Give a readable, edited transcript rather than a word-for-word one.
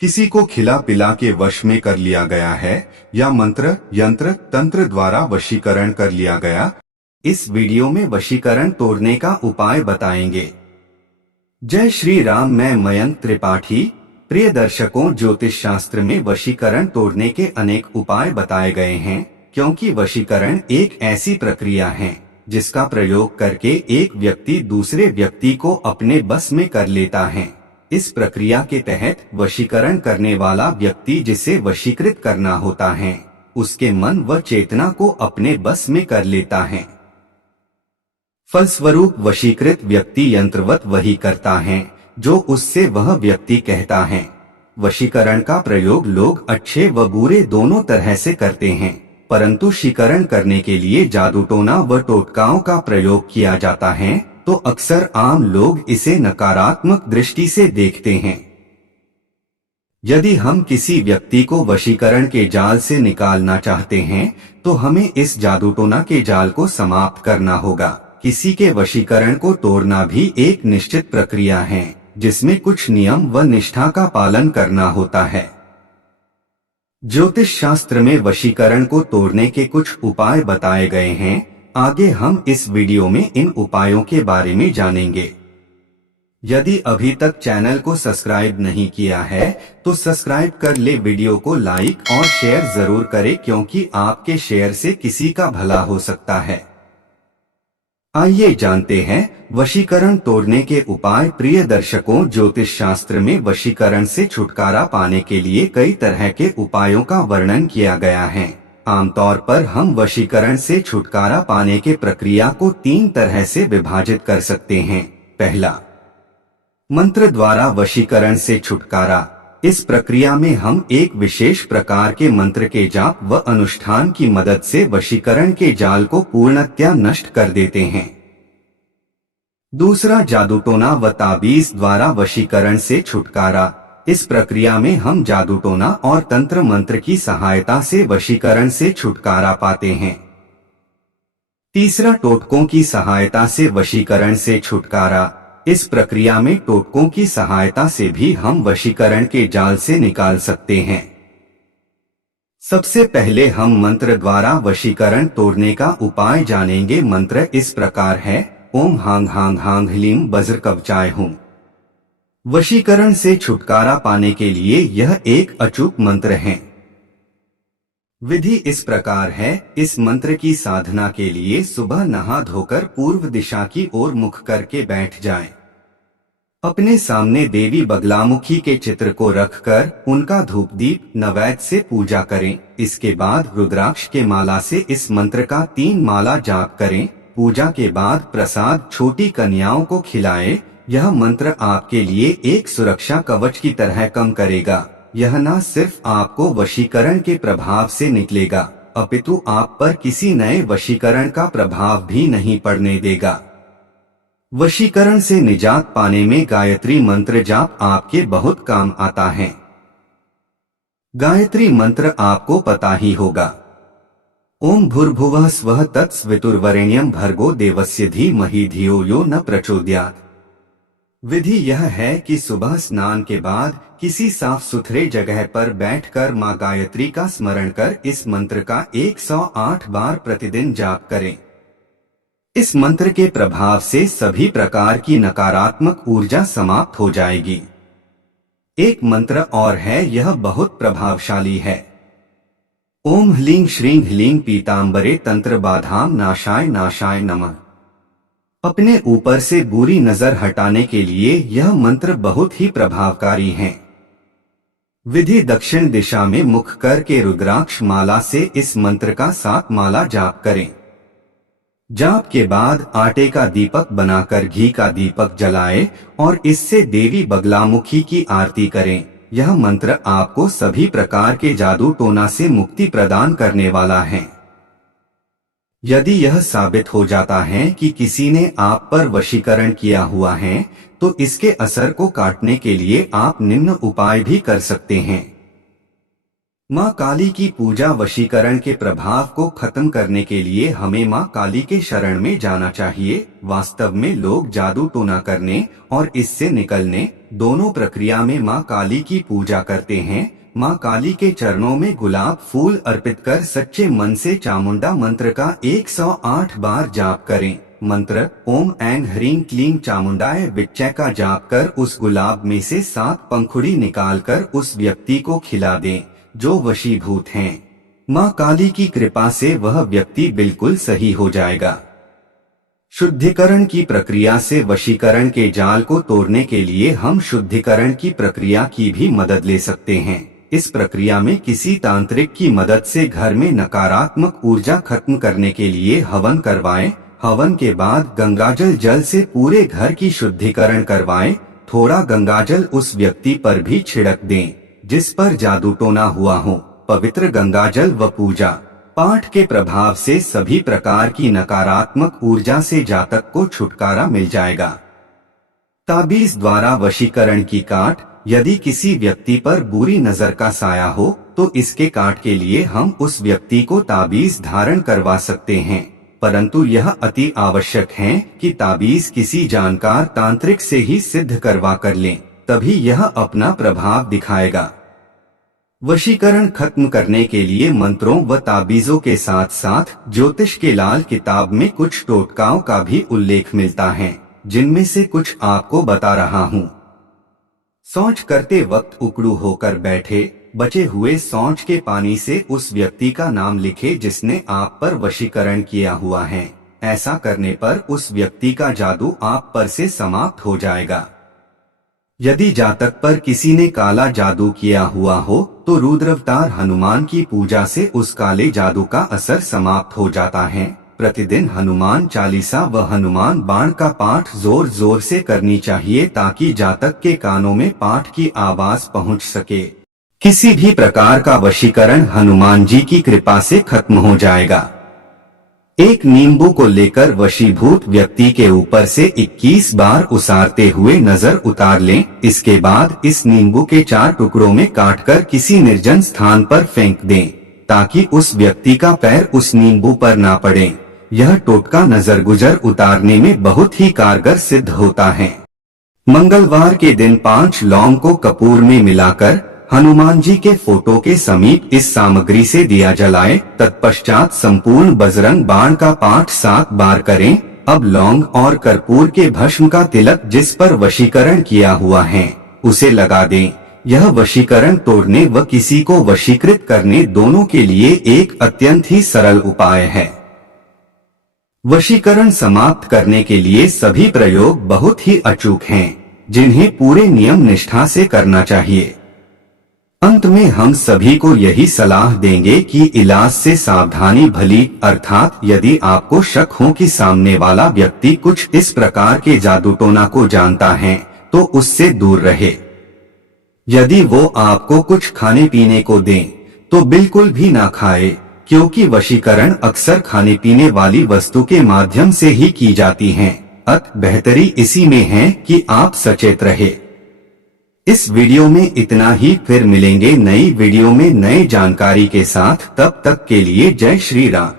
किसी को खिला पिला के वश में कर लिया गया है या मंत्र यंत्र तंत्र द्वारा वशीकरण कर लिया गया। इस वीडियो में वशीकरण तोड़ने का उपाय बताएंगे। जय श्री राम, मैं मयंक त्रिपाठी। प्रिय दर्शकों, ज्योतिष शास्त्र में वशीकरण तोड़ने के अनेक उपाय बताए गए हैं, क्योंकि वशीकरण एक ऐसी प्रक्रिया है जिसका प्रयोग करके एक व्यक्ति दूसरे व्यक्ति को अपने बस में कर लेता है। इस प्रक्रिया के तहत वशीकरण करने वाला व्यक्ति जिसे वशीकृत करना होता है, उसके मन व चेतना को अपने बस में कर लेता है। फलस्वरूप वशीकृत व्यक्ति यंत्रवत वही करता है जो उससे वह व्यक्ति कहता है। वशीकरण का प्रयोग लोग अच्छे व बुरे दोनों तरह से करते हैं, परंतु वशीकरण करने के लिए जादू टोना व टोटकाओं का प्रयोग किया जाता है तो अक्सर आम लोग इसे नकारात्मक दृष्टि से देखते हैं। यदि हम किसी व्यक्ति को वशीकरण के जाल से निकालना चाहते हैं तो हमें इस जादूटोना के जाल को समाप्त करना होगा। किसी के वशीकरण को तोड़ना भी एक निश्चित प्रक्रिया है जिसमें कुछ नियम व निष्ठा का पालन करना होता है। ज्योतिष शास्त्र में वशीकरण को तोड़ने के कुछ उपाय बताए गए हैं। आगे हम इस वीडियो में इन उपायों के बारे में जानेंगे। यदि अभी तक चैनल को सब्सक्राइब नहीं किया है तो सब्सक्राइब कर ले, वीडियो को लाइक और शेयर जरूर करें, क्योंकि आपके शेयर से किसी का भला हो सकता है। आइए जानते हैं वशीकरण तोड़ने के उपाय। प्रिय दर्शकों, ज्योतिष शास्त्र में वशीकरण से छुटकारा पाने के लिए कई तरह के उपायों का वर्णन किया गया है। आमतौर पर हम वशीकरण से छुटकारा पाने के प्रक्रिया को 3 तरह से विभाजित कर सकते हैं। पहला, मंत्र द्वारा वशीकरण से छुटकारा। इस प्रक्रिया में हम एक विशेष प्रकार के मंत्र के जाप व अनुष्ठान की मदद से वशीकरण के जाल को पूर्णतया नष्ट कर देते हैं। दूसरा, जादूटोना व ताबीज द्वारा वशीकरण से छुटकारा। इस प्रक्रिया में हम जादूटोना और तंत्र मंत्र की सहायता से वशीकरण से छुटकारा पाते हैं। तीसरा, टोटकों की सहायता से वशीकरण से छुटकारा। इस प्रक्रिया में टोटकों की सहायता से भी हम वशीकरण के जाल से निकाल सकते हैं। सबसे पहले हम मंत्र द्वारा वशीकरण तोड़ने का उपाय जानेंगे। मंत्र इस प्रकार है: ओम हांग हांग हांग ह्लीं वज्र कवचाय हूँ। वशीकरण से छुटकारा पाने के लिए यह एक अचूक मंत्र है। विधि इस प्रकार है: इस मंत्र की साधना के लिए सुबह नहा धोकर पूर्व दिशा की ओर मुख करके बैठ जाएं। अपने सामने देवी बगलामुखी के चित्र को रखकर उनका धूप दीप नैवेद्य से पूजा करें। इसके बाद रुद्राक्ष के माला से इस मंत्र का 3 माला जाप करें। पूजा के बाद प्रसाद छोटी कन्याओं को खिलाएं। यह मंत्र आपके लिए एक सुरक्षा कवच की तरह काम करेगा। यह न सिर्फ आपको वशीकरण के प्रभाव से निकलेगा, अपितु आप पर किसी नए वशीकरण का प्रभाव भी नहीं पड़ने देगा। वशीकरण से निजात पाने में गायत्री मंत्र जाप आपके बहुत काम आता है। गायत्री मंत्र आपको पता ही होगा। ओम भूर्भुवः स्वः तत्सवितुर्वरेण्यं भर्गो देवस्य धीमहि धियो यो न प्रचोदयात्। विधि यह है कि सुबह स्नान के बाद किसी साफ सुथरे जगह पर बैठकर मां गायत्री का स्मरण कर इस मंत्र का 108 बार प्रतिदिन जाप करें। इस मंत्र के प्रभाव से सभी प्रकार की नकारात्मक ऊर्जा समाप्त हो जाएगी। एक मंत्र और है, यह बहुत प्रभावशाली है। ओम ह्लीं श्रीं ह्लीं पीतांबरे तंत्र बाधाम नाशाय नाशाय नमः। अपने ऊपर से बुरी नजर हटाने के लिए यह मंत्र बहुत ही प्रभावकारी है। विधि: दक्षिण दिशा में मुख करके रुद्राक्ष माला से इस मंत्र का 7 माला जाप करें। जाप के बाद आटे का दीपक बनाकर घी का दीपक जलाएं और इससे देवी बगलामुखी की आरती करें। यह मंत्र आपको सभी प्रकार के जादू टोना से मुक्ति प्रदान करने वाला है। यदि यह साबित हो जाता है कि किसी ने आप पर वशीकरण किया हुआ है तो इसके असर को काटने के लिए आप निम्न उपाय भी कर सकते हैं। मां काली की पूजा। वशीकरण के प्रभाव को खत्म करने के लिए हमें मां काली के शरण में जाना चाहिए। वास्तव में लोग जादू टोना करने और इससे निकलने दोनों प्रक्रिया में माँ काली की पूजा करते हैं। माँ काली के चरणों में गुलाब फूल अर्पित कर सच्चे मन से चामुंडा मंत्र का 108 बार जाप करें। मंत्र ओम ऐं ह्रीं क्लीं चामुंडाय विच्चय का जाप कर उस गुलाब में से 7 पंखुड़ी निकालकर उस व्यक्ति को खिला दें जो वशीभूत हैं। माँ काली की कृपा से वह व्यक्ति बिल्कुल सही हो जाएगा। शुद्धिकरण की प्रक्रिया से वशीकरण के जाल को तोड़ने के लिए हम शुद्धिकरण की प्रक्रिया की भी मदद ले सकते हैं। इस प्रक्रिया में किसी तांत्रिक की मदद से घर में नकारात्मक ऊर्जा खत्म करने के लिए हवन करवाएं। हवन के बाद गंगाजल जल से पूरे घर की शुद्धिकरण करवाएं। थोड़ा गंगाजल उस व्यक्ति पर भी छिड़क दें जिस पर जादू टोना हुआ हो। पवित्र गंगाजल व पूजा पाठ के प्रभाव से सभी प्रकार की नकारात्मक ऊर्जा से जातक को छुटकारा मिल जाएगा। ताबीज द्वारा वशीकरण की काट। यदि किसी व्यक्ति पर बुरी नजर का साया हो तो इसके काट के लिए हम उस व्यक्ति को ताबीज धारण करवा सकते हैं, परंतु यह अति आवश्यक है कि ताबीज किसी जानकार तांत्रिक से ही सिद्ध करवा कर लें, तभी यह अपना प्रभाव दिखाएगा। वशीकरण खत्म करने के लिए मंत्रों व ताबीजों के साथ साथ ज्योतिष के लाल किताब में कुछ टोटकाओं का भी उल्लेख मिलता है, जिनमें से कुछ आपको बता रहा हूँ। शौच करते वक्त उकड़ू होकर बैठे। बचे हुए शौच के पानी से उस व्यक्ति का नाम लिखे जिसने आप पर वशीकरण किया हुआ है। ऐसा करने पर उस व्यक्ति का जादू आप पर से समाप्त हो जाएगा। यदि जातक पर किसी ने काला जादू किया हुआ हो तो रुद्रावतार हनुमान की पूजा से उस काले जादू का असर समाप्त हो जाता है। प्रतिदिन हनुमान चालीसा व हनुमान बाण का पाठ जोर जोर से करनी चाहिए ताकि जातक के कानों में पाठ की आवाज पहुंच सके। किसी भी प्रकार का वशीकरण हनुमान जी की कृपा से खत्म हो जाएगा। एक नींबू को लेकर वशीभूत व्यक्ति के ऊपर से 21 बार उसारते हुए नजर उतार लें। इसके बाद इस नींबू के 4 टुकड़ों में काटकर किसी निर्जन स्थान पर फेंक दें ताकि उस व्यक्ति का पैर उस नींबू पर ना पड़े। यह टोटका नजर गुजर उतारने में बहुत ही कारगर सिद्ध होता है। मंगलवार के दिन 5 लौंग को कपूर में मिलाकर हनुमान जी के फोटो के समीप इस सामग्री से दिया जलाएं। तत्पश्चात संपूर्ण बजरंग बाण का पाठ 7 बार करें। अब लौंग और कर्पूर के भस्म का तिलक जिस पर वशीकरण किया हुआ है उसे लगा दें। यह वशीकरण तोड़ने व किसी को वशीकृत करने दोनों के लिए एक अत्यंत ही सरल उपाय है। वशीकरण समाप्त करने के लिए सभी प्रयोग बहुत ही अचूक हैं, जिन्हें पूरे नियम निष्ठा से करना चाहिए। अंत में हम सभी को यही सलाह देंगे कि इलाज से सावधानी भली, अर्थात यदि आपको शक हो कि सामने वाला व्यक्ति कुछ इस प्रकार के जादू टोना को जानता है तो उससे दूर रहे। यदि वो आपको कुछ खाने पीने को दें तो बिल्कुल भी ना खाए, क्योंकि वशीकरण अक्सर खाने पीने वाली वस्तु के माध्यम से ही की जाती है। अतः बेहतरी इसी में है कि आप सचेत रहे। इस वीडियो में इतना ही, फिर मिलेंगे नई वीडियो में नए जानकारी के साथ। तब तक के लिए जय श्री राम।